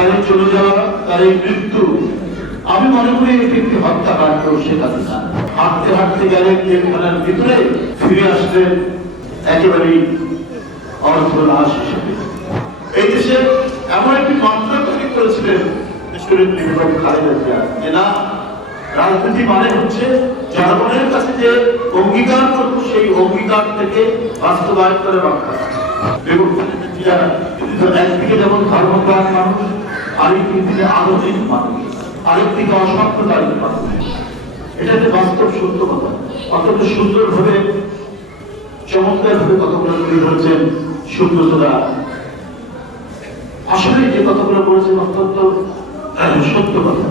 তার চলে যাওয়া, তার এই মৃত্যু, আমি মনে করি এটি একটি হত্যাকাণ্ড। শেখ হাসিনা হাঁটতে হাঁটতে গেলেন জেলখানার ভিতরে, ফিরে আসলেন একেবারেই অর্ধলাশ হিসেবে। এই দেশে এমন একটি মন্ত্র তৈরি করেছিলেন বেগম খালেদা জিয়া যে না, রাজনীতি মানে হচ্ছে জনগণের কাছে যে অঙ্গীকার করব সেই অঙ্গীকার থেকে বাস্তবায়ন করে রক্ষা। বেগম খালেদা জিয়া একদিকে যেমন ধর্মপ্রাণ মানুষ, আরেকদিকে আধুনিক মানুষ, আরেকদিকে অসাম্প্রদায়িক মানুষ। এটা যে বাস্তব সত্য কথা। অত্যন্ত সুন্দর ভাবে চমৎকার ভাবে কথাগুলো তুলে ধরেছেন সুব্রতরা। আসলে যে কথাগুলো বলেছেন অত্যন্ত সত্য কথা।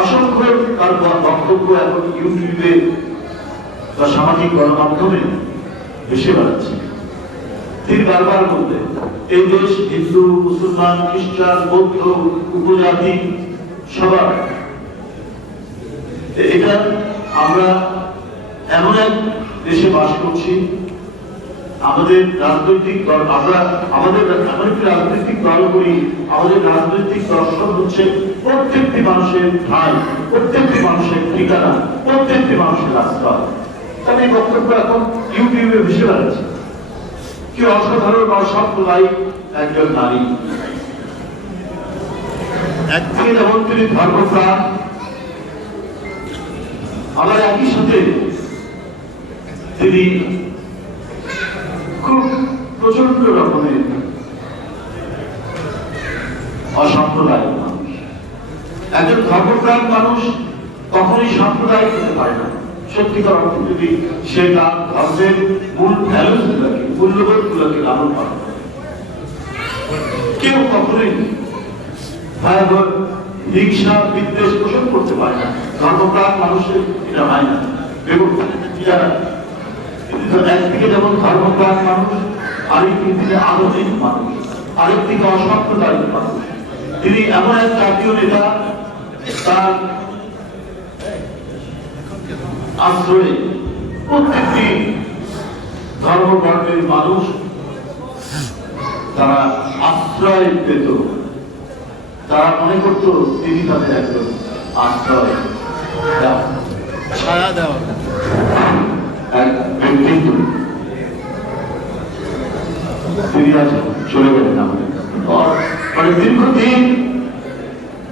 অসংখ্য তার বক্তব্য এখন ইউটিউবে বা সামাজিক গণমাধ্যমে ভেসে বেড়াচ্ছে। তিনি বারবার বলতেন এই দেশ হিন্দু, মুসলমান, খ্রিস্টান, বৌদ্ধ, উপজাতি সবার। এটা আমরা এমন এক দেশে বাস করছি, আমাদের রাজনৈতিক দল, আমরা আমাদের এমন একটি রাজনৈতিক দল করি, আমাদের রাজনৈতিক দর্শন হচ্ছে প্রত্যেকটি মানুষের ঠাঁই, প্রত্যেকটি মানুষের ঠিকানা, প্রত্যেকটি মানুষের আশ্রয়। তাহলে এই বক্তব্য এখন ইউটিউবে ভেসে বেড়াচ্ছে। কি অসাধারণ অসাম্প্রদায়িক একজন নারী। একদিকে যেমন তিনি ধর্মপ্রাণ, আবার একই সাথে তিনি খুব প্রচন্ড রকমের অসাম্প্রদায়িক মানুষ। একজন ধর্মপ্রাণ মানুষ কখনোই সাম্প্রদায়িক হতে পারে না। সত্যিকার অর্থে যদি সে তার ধর্মের মূল ভ্যালুস গুলাকে, মূল্যবোধ গুলাকে লালন পালন করে, কেউ কখনোই ভয়াবহ হিংসা বিদ্বেষ পোষণ করতে পারে না। ধর্মপ্রাণ মানুষের এটা হয় না। বেগম খালেদা জিয়া একদিকে যেমন ধর্মপ্রাণ মানুষ, আরেকদিকে আধুনিক মানুষ, আরেকদিকে অসাম্প্রদায়িক মানুষ। তিনি এমন এক জাতীয় নেতা, তার আশ্রয়ে প্রত্যেকটি ধর্মবর্ণের মানুষ তারা আশ্রয় পেত। তারা মনে করত তিনি তাদের একজন আশ্রয় ছায়া দেওয়া ব্যক্তিত্ব। তিনি আজ চলে গেলেন আমাদের মানে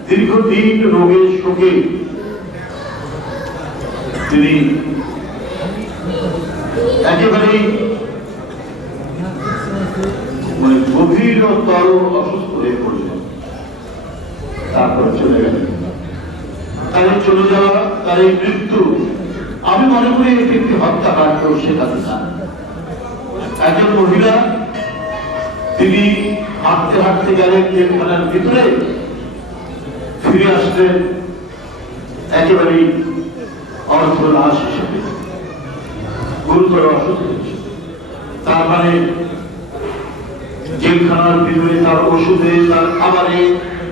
দীর্ঘদিন রোগে শোকে তিনি একেবারেই মানে গভীরতর অসুস্থ হয়ে পড়লেন। তারপরে চলে গেলেন। তার চলে যাওয়া, তার এই মৃত্যু, আমি মনে করি এটি একটি হত্যাকাণ্ড। শেখ হাসিনা একজন মহিলা, তিনি হাঁটতে হাঁটতে গেলেন জেলখানার ভিতরে, ফিরে আসলেন একেবারেই অর্ধলাশ হিসেবে, গুরুতর অসুস্থ হিসেবে। তার মানে জেলখানার ভিতরে তার ওষুধে, তার খাবারে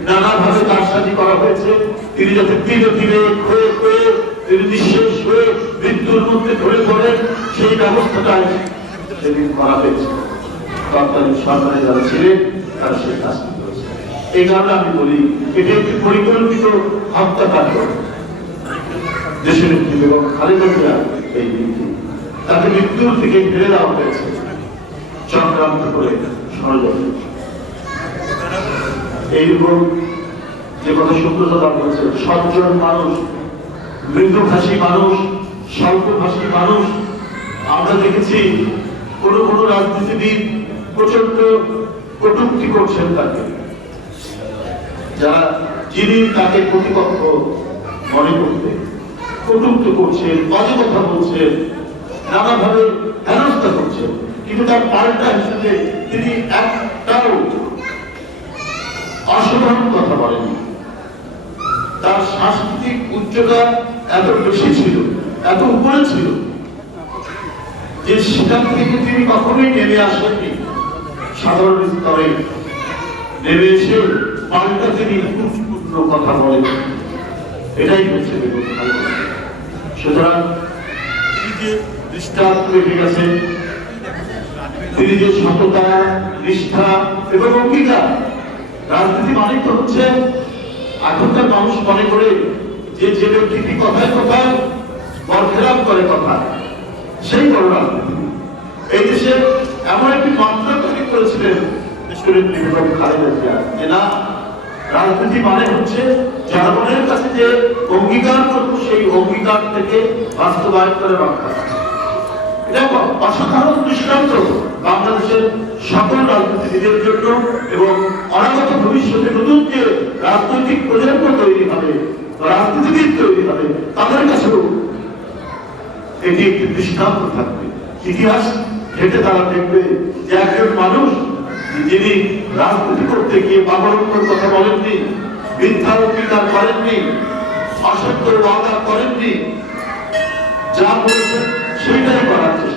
নানাভাবে কারসাজি করা হয়েছে। তিনি যাতে ধীরে ধীরে ক্ষয়ে ক্ষয়ে তিনি নিঃশেষ হয়ে মৃত্যুর মধ্যে ধরে পড়েন, সেই ব্যবস্থাটাই সেদিন করা হয়েছে। তৎকালীন সরকারে যারা ছিলেন তারা সেই কাজটি করেছে। এই কারণে আমি বলি এটি একটি পরিকল্পিত হত্যাকাণ্ড। দেশের নেত্রী বেগম খালেদা জিয়া এই নীতি, তাকে মৃত্যুর দিকে ফেলে দেওয়া হয়েছে চক্রান্ত করে, ষড়যন্ত্র। এইরকম যে কথা সুব্রতদা বলছে, সজ্জন মানুষ, মৃদুভাষী মানুষ, স্বল্পভাষী মানুষ। আমরা দেখেছি কোন কোন রাজনীতিবিদ প্রচন্ড কটূক্তি করছেন তাকে, যারা যিনি তাকে প্রতিপক্ষ মনে করতে কটূক্তি করছেন, বাজে কথা বলছেন, নানাভাবে হেনস্থা করছেন। কিন্তু তার পাল্টা হিসেবে তিনি একটাও অসাধারণ কথা বলেনি। তার সাংস্কৃতিক উচ্চতা এত বেশি ছিল, এত উপরে ছিল যে সেখান থেকে তিনি কখনোই নেমে আসেননি সাধারণ স্তরে। নেমে এসে পাল্টা তিনি গুরুত্বপূর্ণ কথা বলেন। এটাই হচ্ছে বেগম খালেদা। সুতরাং তিনি যে দৃষ্টান্ত রেখে গেছেন, তিনি যে সততা, নিষ্ঠা এবং অঙ্গীকার, রাজনীতি মানে তো হচ্ছে এখনকার মানুষ মনে করে যে যে ব্যক্তিটি কথায় কথায় বরখেলাপ করে কথা, সেই বড় রাজনীতি। এই দেশে এমন একটি মাত্রা তৈরি করেছিলেন বেগম খালেদা জিয়া যে না, রাজনীতি মানে হচ্ছে জনগণের কাছে যে অঙ্গীকার করবো সেই অঙ্গীকার থেকে বাস্তবায়ন করে রক্ষা। এটা অসাধারণ দৃষ্টান্ত বাংলাদেশের সকল রাজনীতিবিদের জন্য এবং অনাগত ভবিষ্যতে নতুন যে রাজনৈতিক প্রজন্ম তৈরি হবে, রাজনীতিবিদ তৈরি হবে, তাদের কাছেও এটি একটি দৃষ্টান্ত থাকবে। ইতিহাস ঘেটে তারা দেখবে যে একজন মানুষ যিনি রাজনীতি করতে গিয়ে পাগলম্বর কথা বলেননি, মিথ্যা অঙ্গীকার করেননি, অসত্য ওয়াদা করেননি, যা বলেছেন সেইটাই করার চেষ্টা